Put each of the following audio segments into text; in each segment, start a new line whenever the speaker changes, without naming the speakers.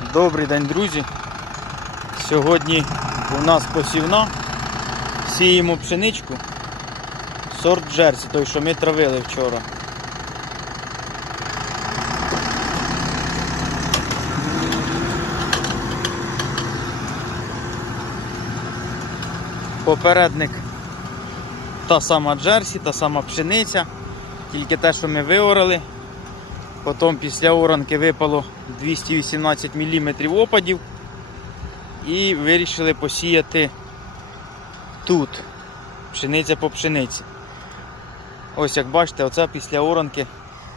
Добрий день, друзі. Сьогодні у нас посівна. Сіємо пшеничку. Сорт Джерсі, той, що ми травили вчора. Попередник та сама Джерсі, та сама пшениця. Тільки те, що ми виорали. Потім після оранки випало 218 мм опадів. І вирішили посіяти тут. Пшениця по пшениці. Ось як бачите, оце після оранки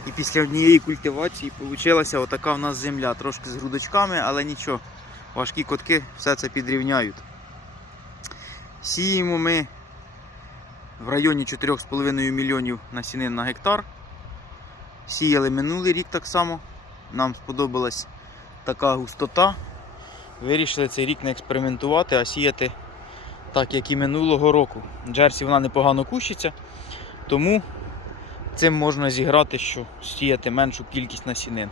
і після однієї культивації вийшла отака в нас земля. Трошки з грудочками, але нічого. Важкі котки все це підрівняють. Сіємо ми в районі 4,5 мільйонів насінин на гектар. Сіяли минулий рік так само. Нам сподобалась така густота. Вирішили цей рік не експериментувати, а сіяти так, як і минулого року. Джерсі вона непогано кущиться, тому цим можна зіграти, що сіяти меншу кількість насінин.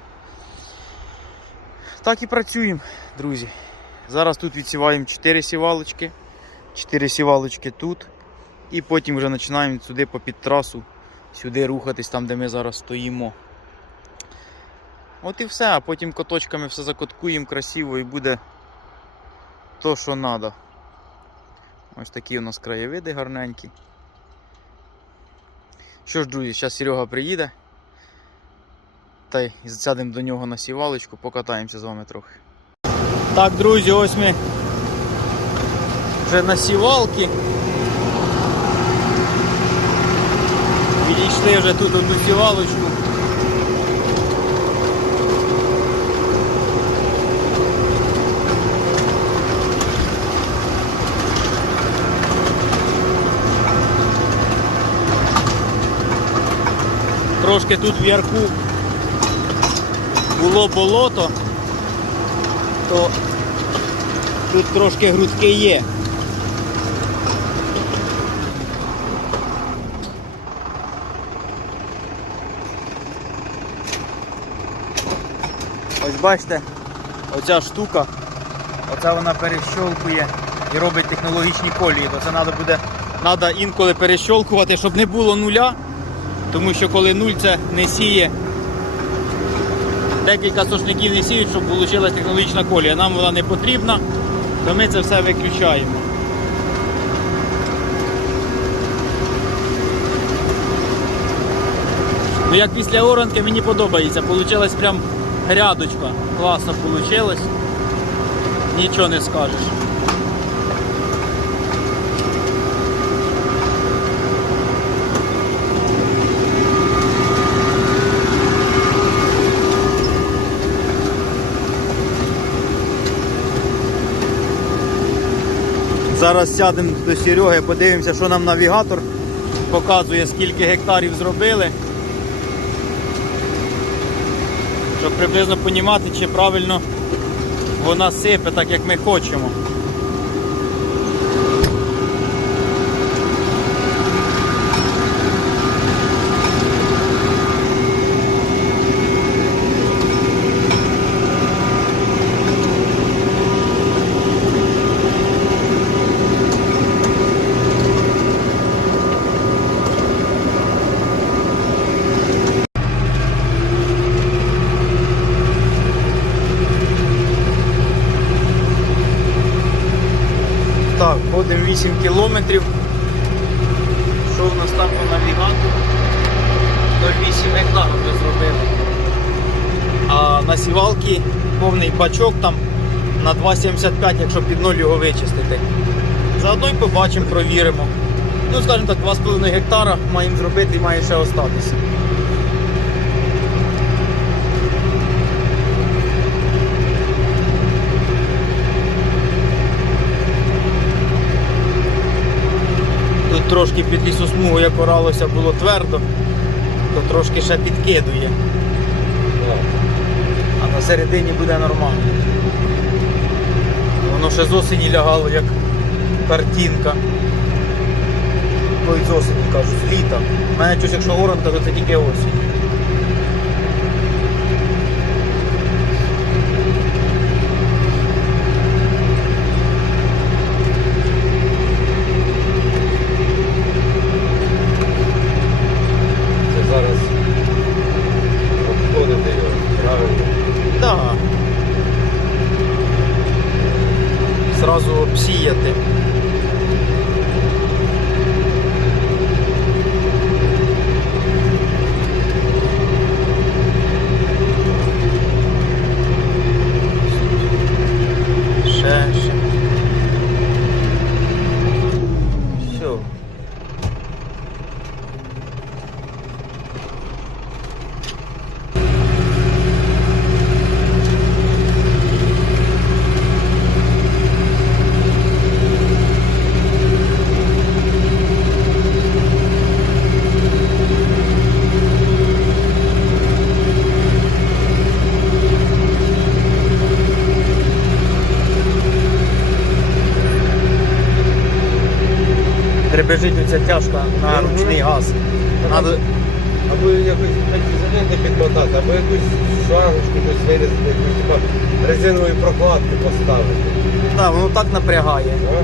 Так і працюємо, друзі. Зараз тут відсіваємо 4 сівалочки, 4 сівалочки тут. І потім вже починаємо сюди по під трасу, сюди рухатись там, де ми зараз стоїмо. От і все, а потім коточками все закоткуємо красиво і буде то, що треба. Ось такі у нас краєвиди гарненькі. Що ж, друзі, зараз Серега приїде. Та й засядемо до нього на сівалочку, покатаємося з вами трохи. Так, друзі, ось ми вже на сівалки. Відійшли вже тут одну сівалочку. Трошки тут вверху було болото, то тут трошки грудки є. Ось бачите, оця штука, оця вона перещолкує і робить технологічні колії. То це треба буде треба інколи перещолкувати, щоб не було нуля. Тому що коли нуль це не сіє, декілька сошників не сіють, щоб вийшла технологічна колія. Нам вона не потрібна, то ми це все виключаємо. Ну як після оранки мені подобається, Получилась прям грядочка. Класно вийшло. Нічого не скажеш. Зараз сядемо до Сереги, подивимося, що нам навігатор показує, скільки гектарів зробили. Щоб приблизно розуміти, чи правильно вона сипе, так як ми хочемо. Так, ходимо 8 кілометрів. Що в нас там по навігатору? 0,8 гектарів вже зробили. А на сівалки повний бачок там на 2,75, якщо під ноль його вичистити. Заодно й побачимо, провіримо. Ну, скажімо так, 2,5 гектара маємо зробити і має ще остатися. Трошки під лісосмугу, як оралося, було твердо, то трошки ще підкидує. А на середині буде нормально. Воно ще з осені лягало, як картинка. Ой, з осені кажу, з літа. У мене щось, якщо оранка, то це тільки осінь. зразу сіяти. Оця тяжка на ручний газ. Надо...
Або якось такі задати підмотати, або якусь шарочку вирізати, якусь типа, резинової прокладки поставити.
Да, воно так напрягає.
Ага.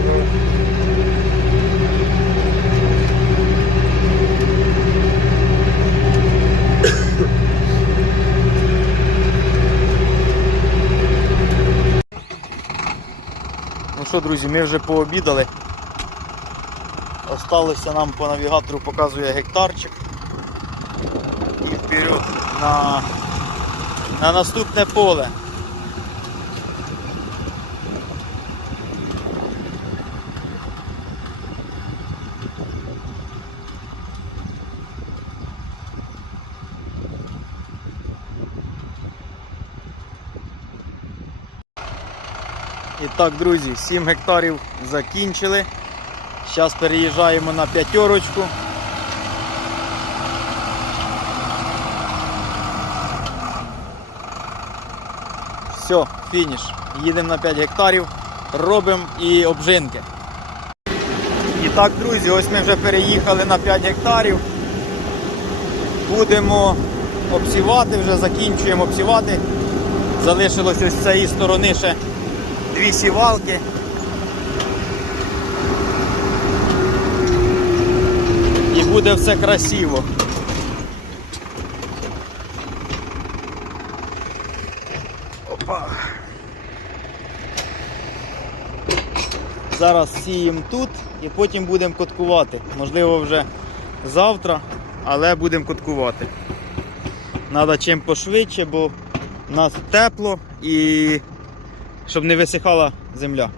Ну що, друзі, ми вже пообідали. Осталося нам по навігатору показує гектарчик. І вперед на, на наступне поле. І так, друзі, 7 гектарів закінчили. Зараз переїжджаємо на п'ятерочку. Все, фініш. Їдемо на 5 гектарів, робимо і обжинки. І так, друзі, ось ми вже переїхали на 5 гектарів. Будемо обсівати, вже закінчуємо обсівати. Залишилось ось з цієї сторони ще дві сівалки. І буде все красиво. Опа. Зараз сіємо тут і потім будемо коткувати. Можливо, вже завтра, але будемо коткувати. Треба чим пошвидше, бо у нас тепло і щоб не висихала земля.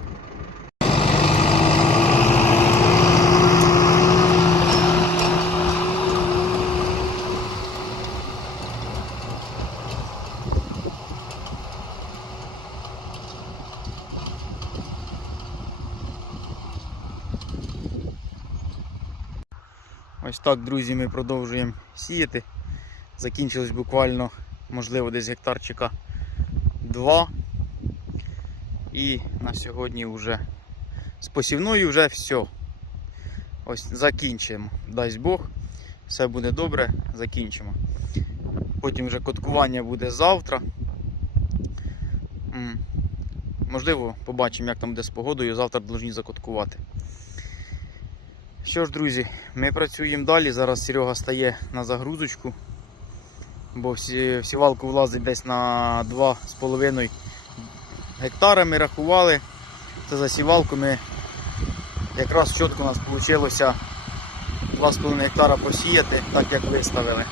Ось так, друзі, ми продовжуємо сіяти. Закінчилось буквально, можливо, десь гектарчика 2. І на сьогодні вже з посівною вже все. Ось закінчуємо. Дасть Бог. Все буде добре, закінчимо. Потім вже коткування буде завтра. Можливо, побачимо, як там буде з погодою. Завтра повинні закоткувати. Що ж, друзі, ми працюємо далі. Зараз Серега стає на загрузочку, бо всі, в сівалку влазить десь на 2,5 гектара ми рахували. Це за сівалку ми якраз чітко у нас вийшло 2,5 гектара посіяти, так як виставили.